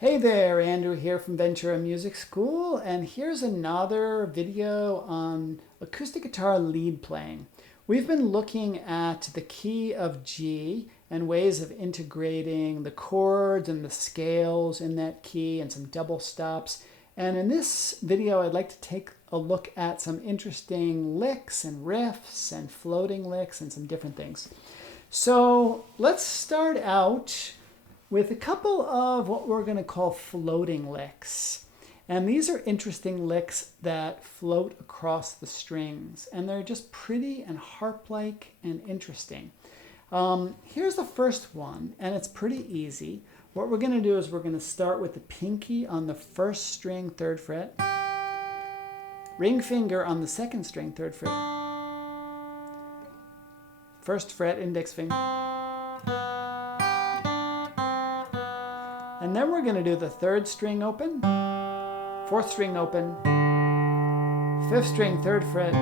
Hey there, Andrew here from Ventura Music School, and here's another video on acoustic guitar lead playing. We've been looking at the key of G and ways of integrating the chords and the scales in that key and some double stops. And in this video, I'd like to take a look at some interesting licks and riffs and floating licks and some different things. So let's start out with a couple of what we're going to call floating licks. And these are interesting licks that float across the strings. And they're just pretty and harp-like and interesting. Here's the first one, and it's pretty easy. What we're going to do is we're going to start with the pinky on the first string, 3rd fret. Ring finger on the 2nd string, 3rd fret. 1st fret, index finger. And then we're going to do the 3rd string open, 4th string open, 5th string, 3rd fret,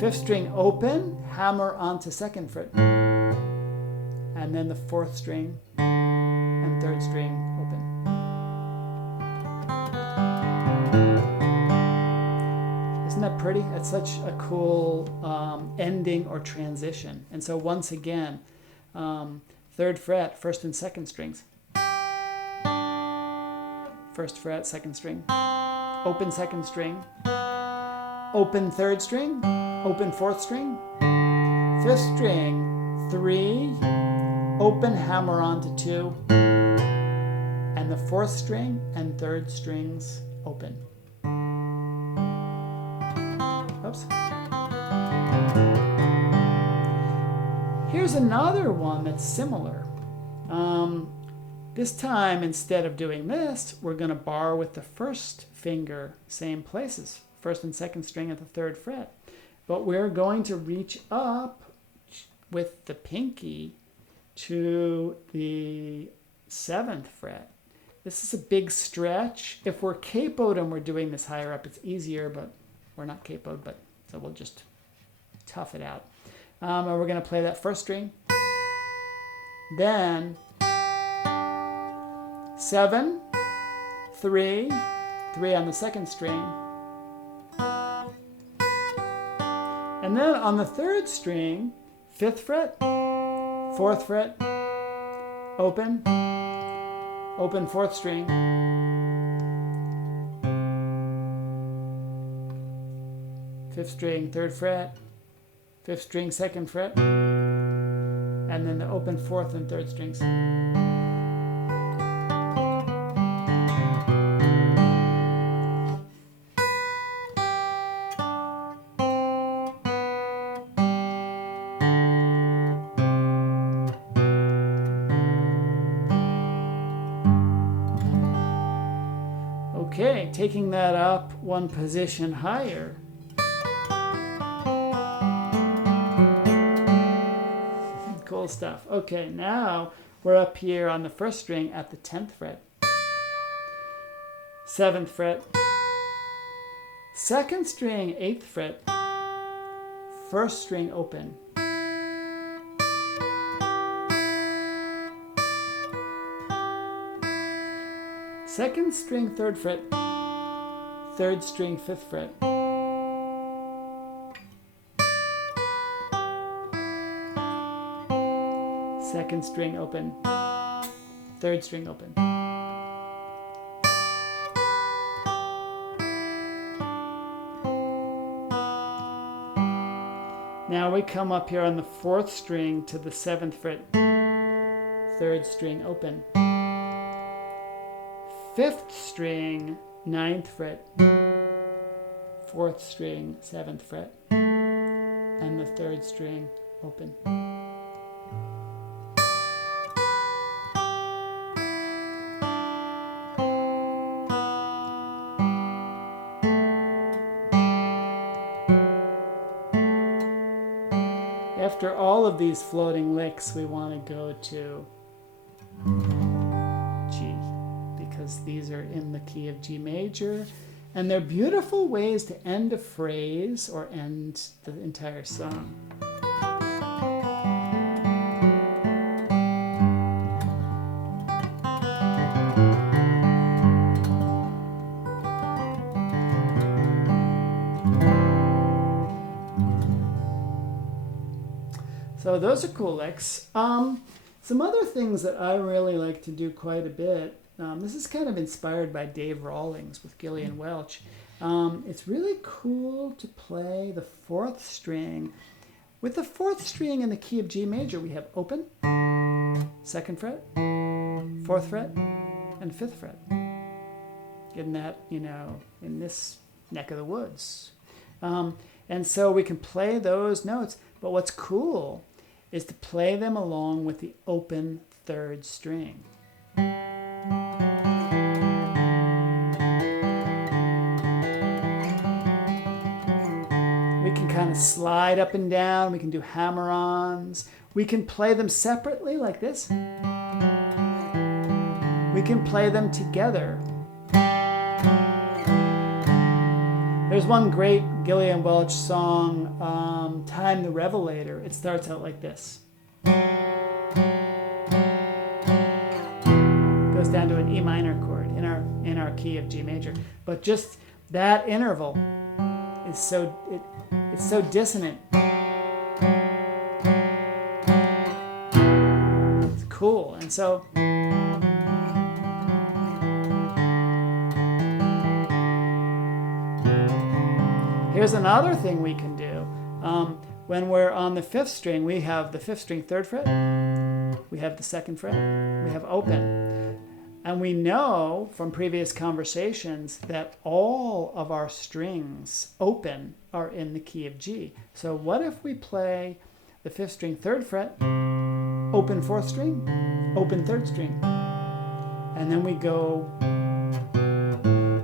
5th string open, hammer onto 2nd fret, and then the 4th string and 3rd string open. Isn't that pretty? It's such a cool ending or transition. And so once again, 3rd fret, 1st and 2nd strings. 1st fret, 2nd string, open 2nd string, open 3rd string, open 4th string, 5th string, 3, open hammer onto 2, and the 4th string and 3rd strings open. Oops. Here's another one that's similar. This time, instead of doing this, we're going to bar with the 1st finger, same places, 1st and 2nd string at the 3rd fret. But we're going to reach up with the pinky to the 7th fret. This is a big stretch. If we're capoed and we're doing this higher up, it's easier, but we're not capoed, so we'll just tough it out. And we're going to play that 1st string. Then 7, 3, 3 on the 2nd string. And then on the 3rd string, 5th fret, 4th fret, open, open 4th string, 5th string, 3rd fret, 5th string, 2nd fret, and then the open 4th and 3rd strings. Okay, taking that up one position higher. Cool stuff. Okay, now we're up here on the 1st string at the 10th fret. 7th fret. 2nd string, 8th fret. 1st string open. 2nd string, 3rd fret, 3rd string, 5th fret. 2nd string open, 3rd string open. Now we come up here on the 4th string to the 7th fret, 3rd string open. 5th string, 9th fret, 4th string, 7th fret, and the 3rd string open. After all of these floating licks, we want to go to G, because these are in the key of G major, and they're beautiful ways to end a phrase or end the entire song. So those are cool licks. Some other things that I really like to do quite a bit. This is kind of inspired by Dave Rawlings with Gillian Welch. It's really cool to play the fourth string. With the fourth string in the key of G major, we have open, second fret, fourth fret, and fifth fret. Getting that, in this neck of the woods. And so we can play those notes, but what's cool is to play them along with the open third string. We can kind of slide up and down, we can do hammer-ons, we can play them separately like this. We can play them together. There's one great Gillian Welch song, Time the Revelator. It starts out like this. Goes down to an E minor chord in our key of G major. But just that interval is it's so dissonant. It's cool. And so here's another thing we can do. When we're on the fifth string, we have the fifth string third fret, we have the second fret, we have open. And we know from previous conversations that all of our strings open are in the key of G. So what if we play the fifth string third fret, open fourth string, open third string, and then we go,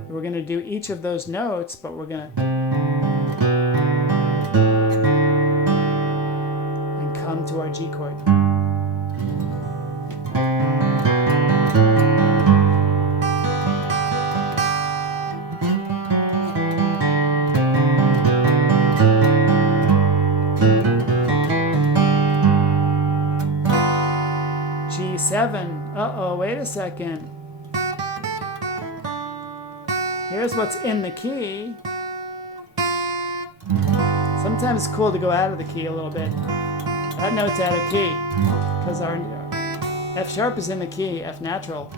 we're going to do each of those notes, but we're going to to our G chord. G7. Uh-oh, wait a second. Here's what's in the key. Sometimes it's cool to go out of the key a little bit. That note's out of key because our F sharp is in the key, F natural,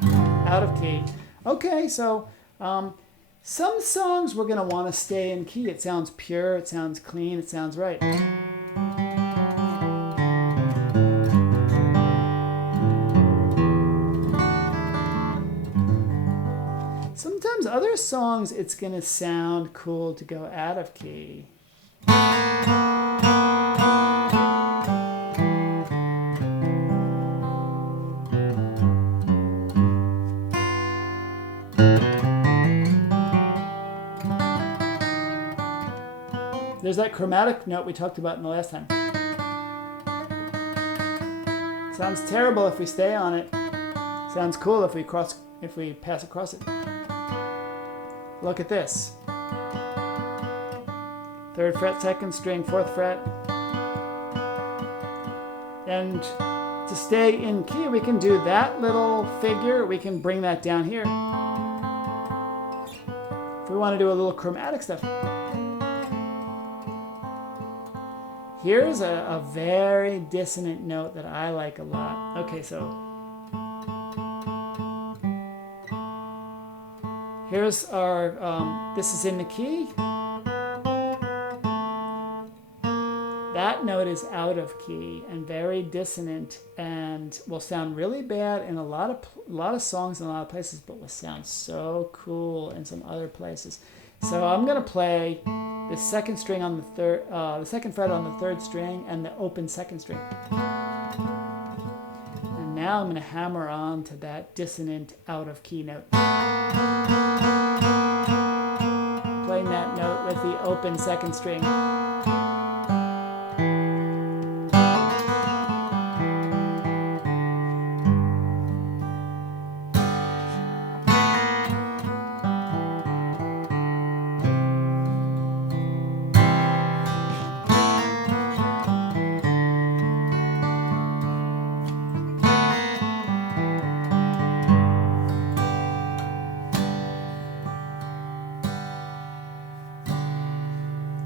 out of key. Okay, so some songs we're going to want to stay in key. It sounds pure, it sounds clean, it sounds right. Sometimes other songs it's going to sound cool to go out of key. There's that chromatic note we talked about in the last time. Sounds terrible if we stay on it. Sounds cool if we pass across it. Look at this. Third fret, second string, fourth fret. And to stay in key, we can do that little figure. We can bring that down here. If we want to do a little chromatic stuff. Here's a very dissonant note that I like a lot. Okay, so here's our, this is in the key. That note is out of key and very dissonant and will sound really bad in a lot of songs in a lot of places, but will sound so cool in some other places. So I'm gonna play the second string on the second fret on the third string and the open second string. And now I'm gonna hammer on to that dissonant out of key note. Playing that note with the open second string.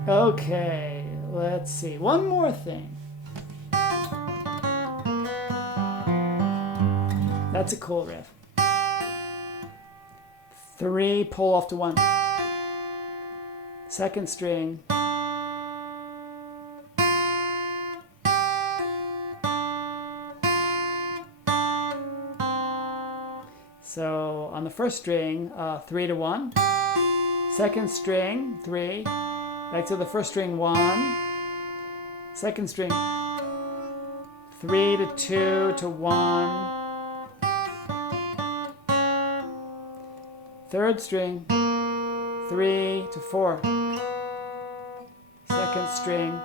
Okay, let's see. One more thing. That's a cool riff. 3, pull off to 1. Second string. So on the first string, 3 to 1. Second string, 3. Back to the first string, 1. Second string, 3 to 2 to 1. Third string, 3 to 4. Second string.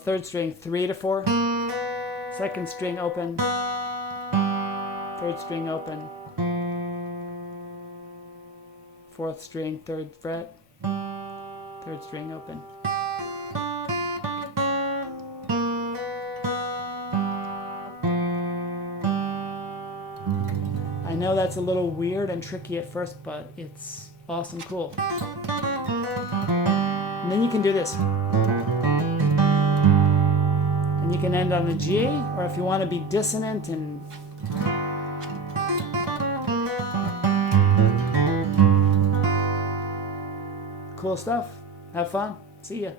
Third string, 3 to 4. Second string open. Third string open. Fourth string, 3rd fret. Third string open. I know that's a little weird and tricky at first, but it's awesome cool. And then you can do this. And you can end on a G, or if you want to be dissonant and cool stuff, have fun. See ya.